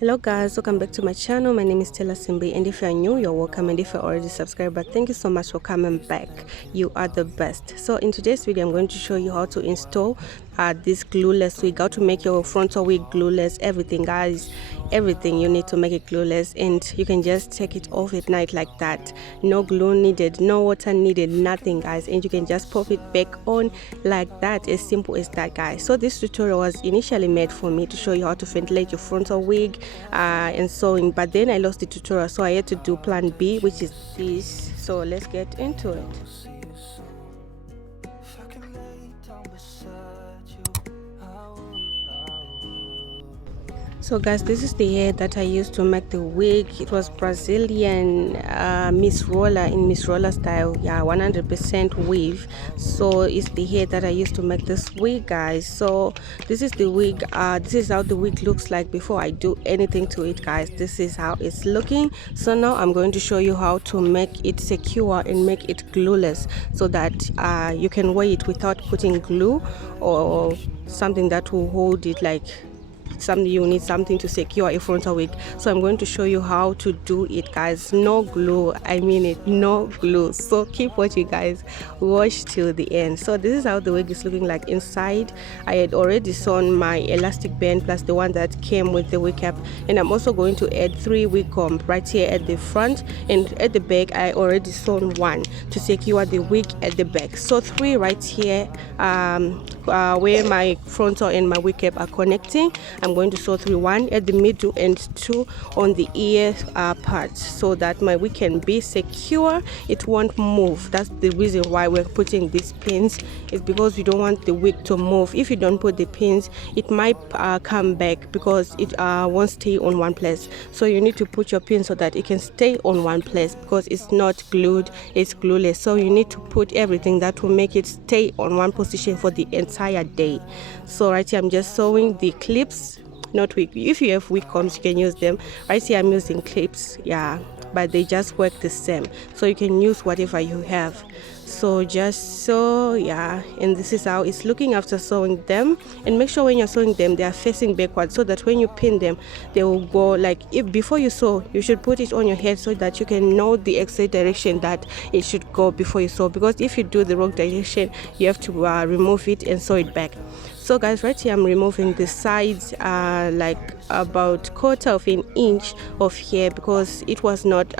Hello guys, welcome back to my channel. My name is Taylor Simbi, and if you are new, you're welcome, and if you're already subscribed, but thank you so much for coming back. You are the best. So in today's video I'm going to show you how to install this glueless wig, how to make your frontal wig glueless. Everything guys, everything you need to make it glueless, and you can just take it off at night like that. No glue needed, no water needed, nothing guys, and you can just pop it back on like that. As simple as that guys. So this tutorial was initially made for me to show you how to ventilate your frontal wig and sewing, but then I lost the tutorial, so I had to do plan B, which is this. So let's get into it. So guys, this is the hair that I used to make the wig. It was Brazilian Miss Roller in Miss Roller style, yeah, 100% weave. So it's the hair that I used to make this wig guys. So this is the wig, this is how the wig looks like before I do anything to it guys. This is how it's looking. So now I'm going to show you how to make it secure and make it glueless, so that you can wear it without putting glue or something that will hold it, like you need something to secure a frontal wig. So I'm going to show you how to do it guys. No glue, I mean it, no glue. So keep watching guys, watch till the end. So this is how the wig is looking like inside. I had already sewn my elastic band plus the one that came with the wig cap, and I'm also going to add 3 wig comb right here at the front, and at the back I already sewn 1 to secure the wig at the back. So 3 right here where my frontal and my wig cap are connecting. I'm going to sew 3, 1 at the middle and 2 on the ear part, so that my wig can be secure, it won't move. That's the reason why we're putting these pins, is because we don't want the wig to move. If you don't put the pins, it might come back because it won't stay on one place. So you need to put your pin so that it can stay on one place, because it's not glued, it's glueless. So you need to put everything that will make it stay on one position for the entire day. So right here I'm just sewing the clips, not wig. If you have wig combs you can use them. Right here I'm using clips, yeah, but they just work the same, so you can use whatever you have. So just sew, yeah, and this is how it's looking after sewing them. And make sure when you're sewing them they are facing backwards, so that when you pin them they will go like, if before you sew you should put it on your head so that you can know the exact direction that it should go before you sew, because if you do the wrong direction you have to remove it and sew it back. So guys, right here I'm removing the sides like about 1/4 inch of hair, because it was not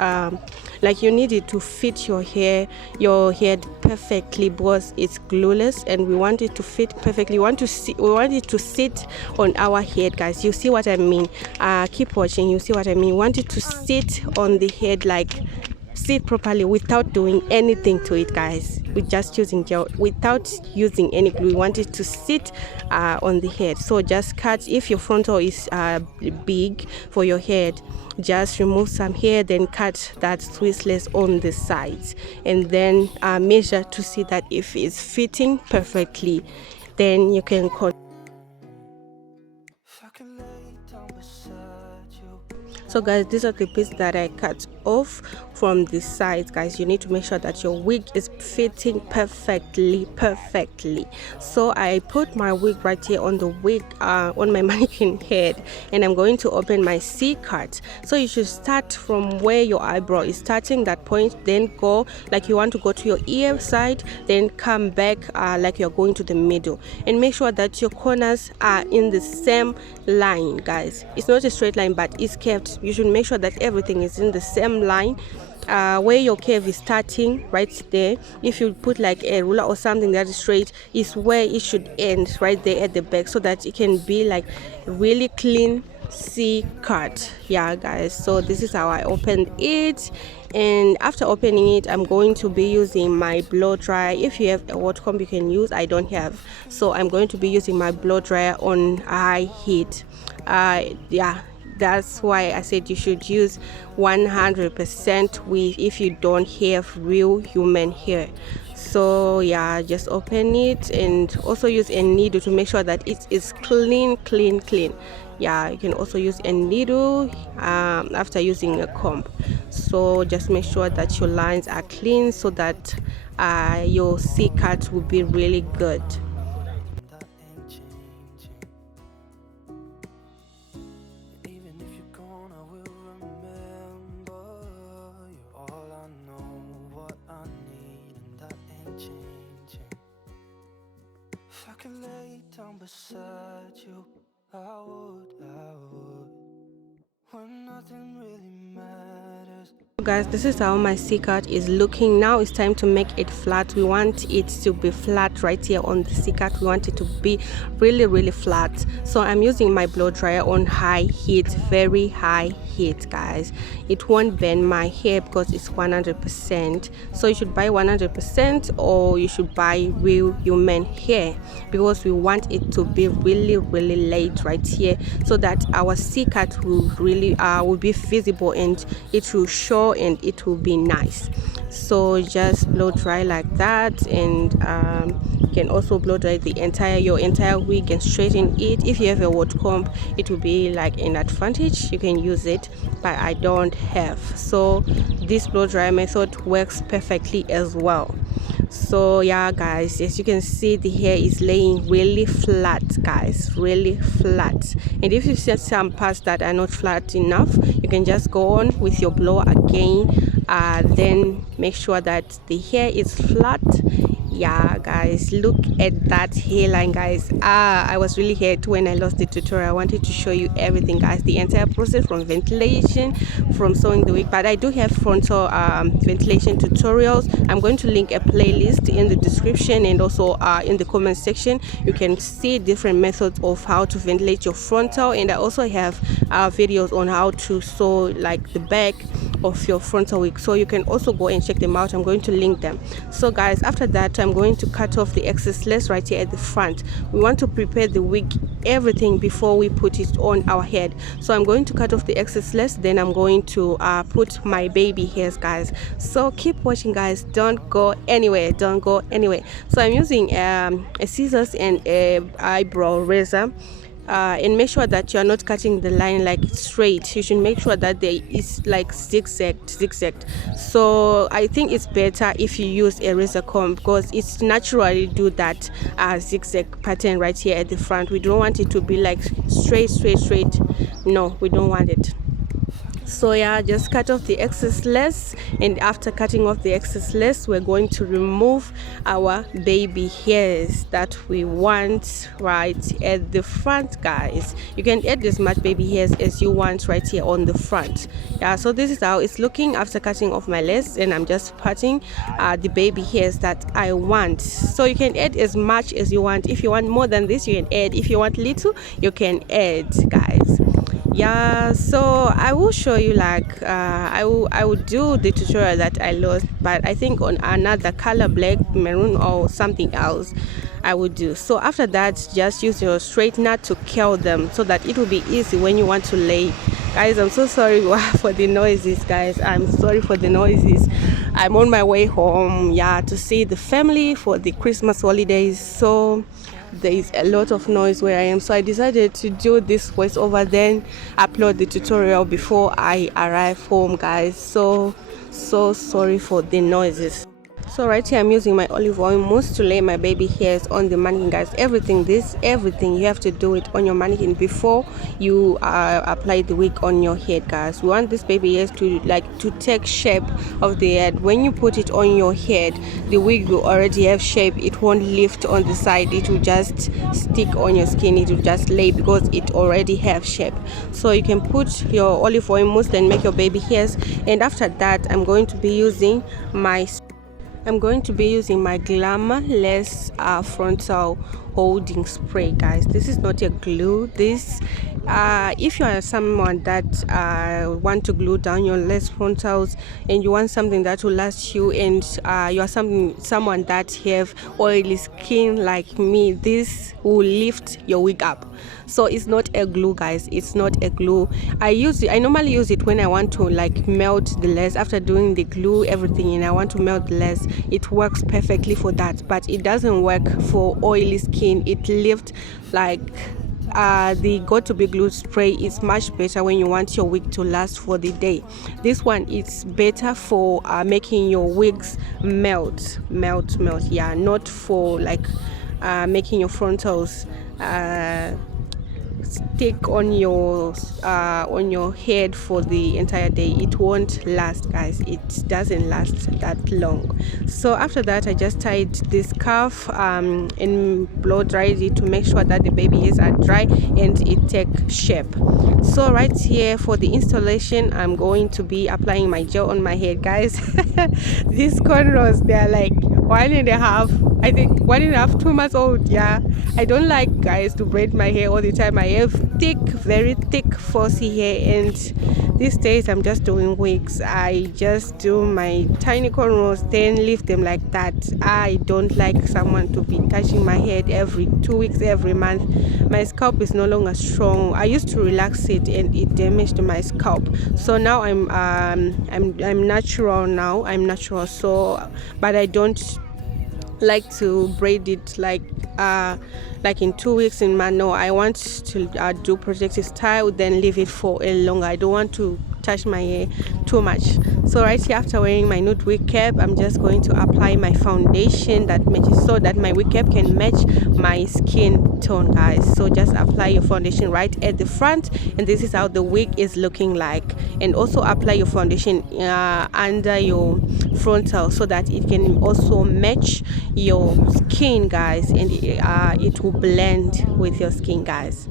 like you need it to fit your head perfectly, because it's glueless and we want it to fit perfectly. We want it to sit on our head guys. You see what I mean? Keep watching, you see what I mean. We want it to sit on the head, like sit properly without doing anything to it guys. We're just using gel without using any glue. We want it to sit on the head. So just cut. If your frontal is big for your head, just remove some hair, then cut that twistless on the sides, and then measure to see that if it's fitting perfectly, then you can cut. So guys, these are the pieces that I cut off from the sides guys. You need to make sure that your wig is fitting perfectly. So I put my wig right here on the wig on my mannequin head, and I'm going to open my C cut. So you should start from where your eyebrow is starting, that point, then go like you want to go to your ear side, then come back like you're going to the middle, and make sure that your corners are in the same line guys. It's not a straight line, but it's curved. You should make sure that everything is in the same line. Where your curve is starting right there, if you put like a ruler or something that is straight, is where it should end, right there at the back, so that it can be like really clean C cut, yeah guys. So this is how I opened it, and after opening it I'm going to be using my blow dryer. If you have a hot comb you can use, I don't have, so I'm going to be using my blow dryer on high heat. Yeah, that's why I said you should use 100% weave if you don't have real human hair. So yeah, just open it, and also use a needle to make sure that it is clean. Yeah, you can also use a needle after using a comb. So just make sure that your lines are clean, so that your C cut will be really good. beside you. I would, when nothing really matters. Guys, this is how my C-cut is looking. Now it's time to make it flat. We want it to be flat right here on the C-cut. We want it to be really flat. So I'm using my blow dryer on high heat, very high heat, guys. It won't bend my hair because it's 100%. So you should buy 100% or you should buy real human hair, because we want it to be really laid right here, so that our C-cut will really will be visible and it will show and it will be nice. So just blow dry like that, and you can also blow dry your entire wig and straighten it. If you have a wet comb, it will be like an advantage. You can use it, but I don't have. So this blow dry method works perfectly as well. So yeah, guys, as you can see, the hair is laying really flat, guys, really flat. And if you see some parts that are not flat enough, you can just go on with your blower again, then make sure that the hair is flat. Yeah, guys, look at that hairline, guys. I was really hurt when I lost the tutorial. I wanted to show you everything, guys, the entire process from ventilation, from sewing the wig. But I do have frontal ventilation tutorials. I'm going to link a playlist in the description, and also in the comment section. You can see different methods of how to ventilate your frontal, and I also have videos on how to sew like the back of your frontal wig, so you can also go and check them out. I'm going to link them. So guys, after that, I'm going to cut off the excess lace right here at the front. We want to prepare the wig, everything, before we put it on our head. So I'm going to cut off the excess lace, then I'm going to put my baby hairs, guys. So keep watching, guys, don't go anywhere. So I'm using a scissors and a eyebrow razor. And make sure that you're not cutting the line like straight. You should make sure that there is like zigzagged. So I think it's better if you use a razor comb, because it's naturally do that zigzag pattern right here at the front. We don't want it to be like straight. No, we don't want it. So yeah, just cut off the excess lace, and after cutting off the excess lace, we're going to remove our baby hairs that we want right at the front, guys. You can add as much baby hairs as you want right here on the front. Yeah, so this is how it's looking after cutting off my lace, and I'm just parting the baby hairs that I want. So you can add as much as you want. If you want more than this, you can add. If you want little, you can add, guys. Yeah, so I will show you like I will do the tutorial that I lost, but I think on another color, black, maroon, or something else I would do. So after that, just use your straightener to curl them so that it will be easy when you want to lay. Guys, I'm so sorry for the noises, guys. I'm sorry for the noises. I'm on my way home, yeah, to see the family for the Christmas holidays. So there is a lot of noise where I am, so I decided to do this voiceover, then upload the tutorial before I arrive home, guys. So sorry for the noises. So right here, I'm using my olive oil mousse to lay my baby hairs on the mannequin, guys. Everything you have to do it on your mannequin before you apply the wig on your head, guys. We want this baby hairs to take shape of the head. When you put it on your head, the wig will already have shape. It won't lift on the side. It will just stick on your skin. It will just lay because it already have shape. So you can put your olive oil mousse, then make your baby hairs, and after that, I'm going to be using my Glamour-less frontal holding spray, guys. This is not a glue. This if you are someone that want to glue down your lace frontals, and you want something that will last you, and you are someone that have oily skin like me, this will lift your wig up. So it's not a glue, guys. It's not a glue. I normally use it when I want to like melt the lace after doing the glue everything, and I want to melt the lace. It works perfectly for that, but it doesn't work for oily skin. It lifts like the Got2b glue spray is much better when you want your wig to last for the day. This one is better for making your wigs melt, yeah, not for like making your frontals stick on your head for the entire day. It won't last, guys. It doesn't last that long. So after that, I just tied this scarf and blow dried it to make sure that the baby hairs are dry and it take shape. So right here for the installation, I'm going to be applying my gel on my head, guys. These cornrows, they are like 1.5, I think 1.5, 2 months old. Yeah, I don't like, guys, to braid my hair all the time. I have thick, very thick fussy hair, and these days I'm just doing wigs. I just do my tiny cornrows, then leave them like that. I don't like someone to be touching my head every 2 weeks, every month. My scalp is no longer strong. I used to relax it and it damaged my scalp. So now I'm natural now. I'm natural. So, but I don't like to braid it like in 2 weeks in my no. I want to do protective style, then leave it for a longer. I don't want to touch my hair too much. So right here, after wearing my nude wig cap, I'm just going to apply my foundation that matches, so that my wig cap can match my skin tone, guys. So just apply your foundation right at the front, and this is how the wig is looking like. And also apply your foundation under your frontal, so that it can also match your skin, guys, and it will blend with your skin, guys.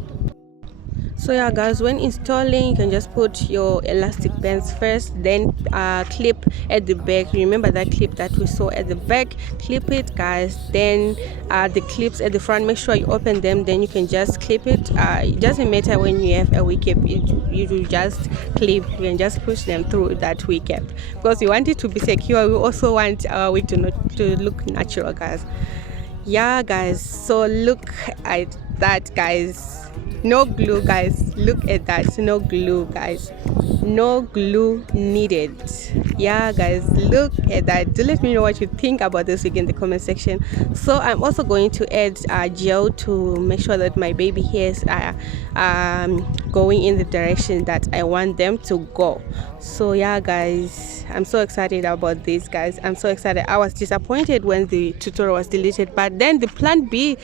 So yeah, guys, when installing, you can just put your elastic bands first, then clip at the back. Remember that clip that we saw at the back, clip it, guys. Then the clips at the front, make sure you open them, then you can just clip it. It doesn't matter when you have a wig cap, you just clip, you can just push them through that wig cap, because we want it to be secure. We also want our wig to look natural, guys. Yeah, guys, so look at that, guys. No glue, guys. Look at that. No glue, guys. No glue needed. Yeah, guys, look at that. Do let me know what you think about this wig in the comment section. So I'm also going to add gel to make sure that my baby hairs are going in the direction that I want them to go. So yeah, guys, I'm so excited about this, guys. I'm so excited. I was disappointed when the tutorial was deleted, but then the plan B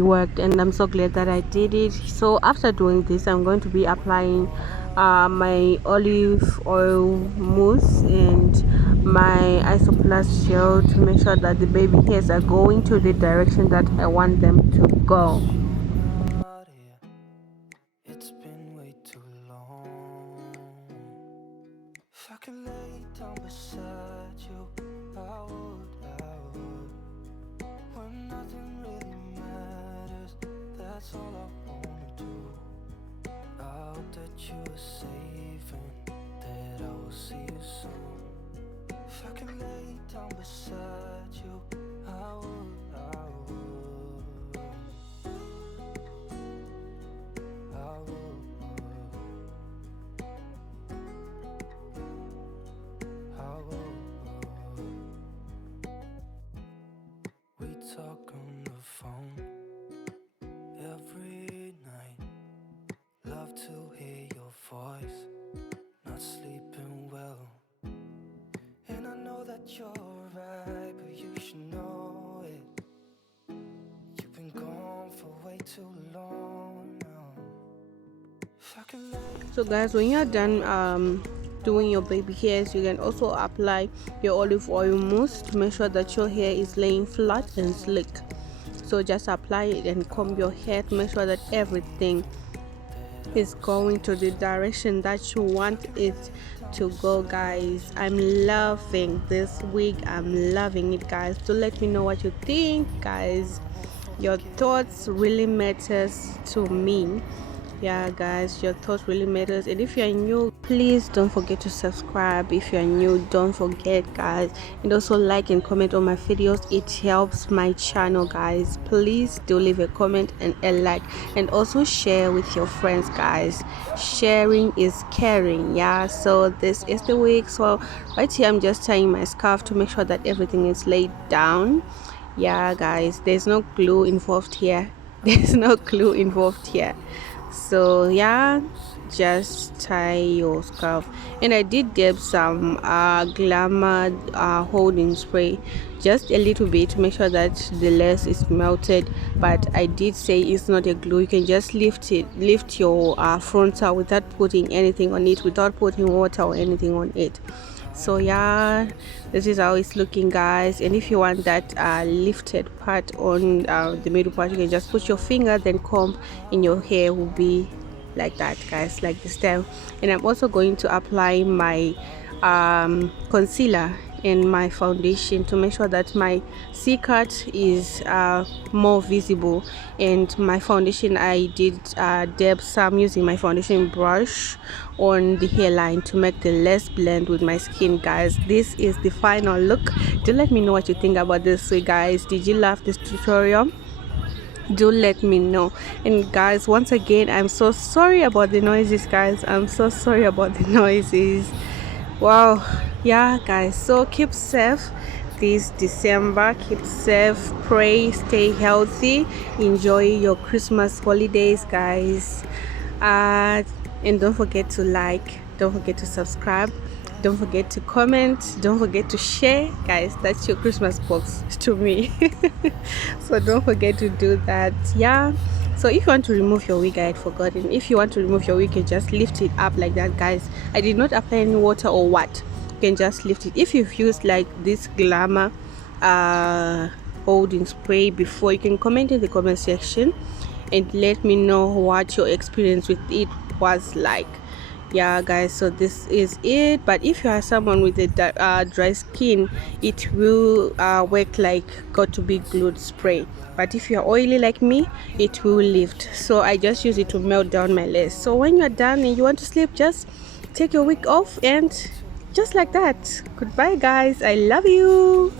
worked, and I'm so glad that I did it. So after doing this, I'm going to be applying my olive oil mousse and my isoplast gel to make sure that the baby hairs are going to the direction that I want them to go. It's been way too long. If I could lay down beside you, I would. When nothing really matters, that's all I wanna do. I hope that you are safe and that I will see you soon. If I could lay down beside you, I would. We talk on the phone every night. Love to hear your voice. Not sleeping well, and I know that you're right, but you should know it. You've been gone for way too long now. If I can lay. So guys, when you're done doing your baby hairs, you can also apply your olive oil mousse to make sure that your hair is laying flat and slick. So just apply it and comb your hair to make sure that everything is going to the direction that you want it to go, guys. I'm loving this wig. I'm loving it, guys. So let me know what you think, guys. Your thoughts really matters to me. Yeah, guys, your thoughts really matters. And if you're new, please don't forget to subscribe. If you're new, don't forget, guys, and also like and comment on my videos. It helps my channel, guys. Please do leave a comment and a like, and also share with your friends, guys. Sharing is caring. Yeah, so this is the wig. So right here, I'm just tying my scarf to make sure that everything is laid down. Yeah, guys, there's no glue involved here. There's no glue involved here. So yeah, just tie your scarf. And I did dab some glamour holding spray, just a little bit, to make sure that the lace is melted. But I did say it's not a glue. You can just lift your frontal without putting anything on it, without putting water or anything on it. So yeah, this is how it's looking, guys. And if you want that lifted part on the middle part, you can just put your finger, then comb, and your hair will be like that, guys, like this time. And I'm also going to apply my concealer and my foundation to make sure that my C-cut is more visible. And my foundation, I did dab some using my foundation brush on the hairline to make the lace blend with my skin, guys. This is the final look. Do let me know what you think about this. So guys, did you love this tutorial? Do let me know. And guys, once again, I'm so sorry about the noises, guys. I'm so sorry about the noises. Wow. Yeah, guys, so keep safe this December. Keep safe, pray, stay healthy, enjoy your Christmas holidays, guys. And don't forget to like, don't forget to subscribe, don't forget to comment, don't forget to share, guys. That's your Christmas box to me. So don't forget to do that. Yeah, so if you want to remove your wig, I had forgotten, if you want to remove your wig, you just lift it up like that, guys. I did not apply any water or what. You can just lift it. If you've used like this glamour holding spray before, you can comment in the comment section and let me know what your experience with it was like. Yeah, guys, so this is it. But if you are someone with a dry skin, it will work like got to be glued spray. But if you're oily like me, it will lift. So I just use it to melt down my lace. So when you're done and you want to sleep, just take your wig off, and just like that. Goodbye, guys. I love you.